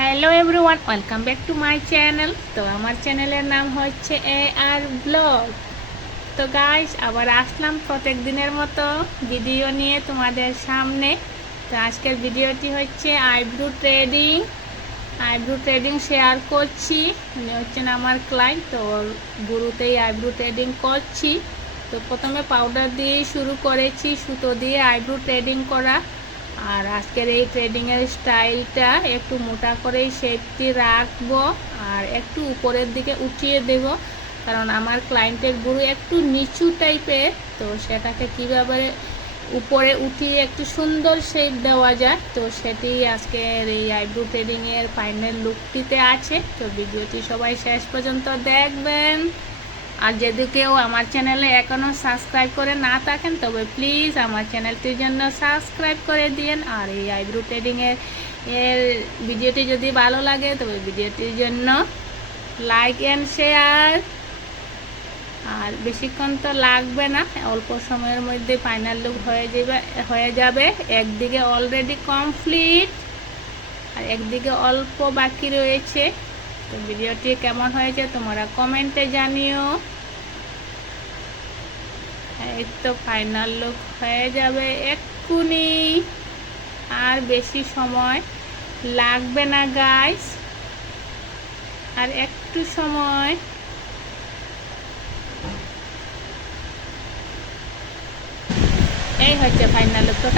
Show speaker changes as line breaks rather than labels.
Hello everyone welcome back to my channel তো আমার চ্যানেলের নাম হচ্ছে এ আর ব্লগ তো গাইস আবার আসলাম প্রত্যেক দিনের মতো ভিডিও নিয়ে তোমাদের সামনে। তো আজকের ভিডিওটি হচ্ছে eyebrow threading eyebrow threading share করছি। উনি হচ্ছেন আমার ক্লায়েন্ট তো গুরুতেই আইব্রু ট্রেডিং করছি। তো প্রথমে পাউডার দিয়েই শুরু করেছি, সুতো দিয়ে আইব্রু ট্রেডিং করা। আর আজকের এই ট্রেডিংয়ের স্টাইলটা একটু মোটা করেই শেপটি রাখব আর একটু উপরের দিকে উঠিয়ে দেব। কারণ আমার ক্লায়েন্টের গুরু একটু নিচু টাইপের তো সেটাকে কীভাবে উপরে উঠিয়ে একটু সুন্দর শেপ দেওয়া যায় তো সেটি আজকের এই আইব্রু ট্রেডিংয়ের ফাইনাল লুকটিতে আছে। তো ভিডিওটি সবাই শেষ পর্যন্ত দেখবেন। আর যদি কেউ আমার চ্যানেলে এখনও সাবস্ক্রাইব করে না থাকেন, তবে প্লিজ আমার চ্যানেলটির জন্য সাবস্ক্রাইব করে দিন আর এই আইব্রু ট্রেডিংয়ের এর ভিডিওটি যদি ভালো লাগে, তবে ভিডিওটির জন্য লাইক অ্যান্ড শেয়ার আর বেশিক্ষণ তো লাগবে না, অল্প সময়ের মধ্যে ফাইনাল লুক হয়ে যাবে হয়ে যাবে। একদিকে অলরেডি কমপ্লিট আর একদিকে অল্প বাকি রয়েছে। তো ভিডিওটি কেমন হয়েছে তোমরা কমেন্টে জানিও। এই তো ফাইনাল লুক হয়ে যাবে এক্ষুনি। আর বেশি সময় লাগবে না গাইস আর একটু সময়। এই হচ্ছে ফাইনাল লুক তো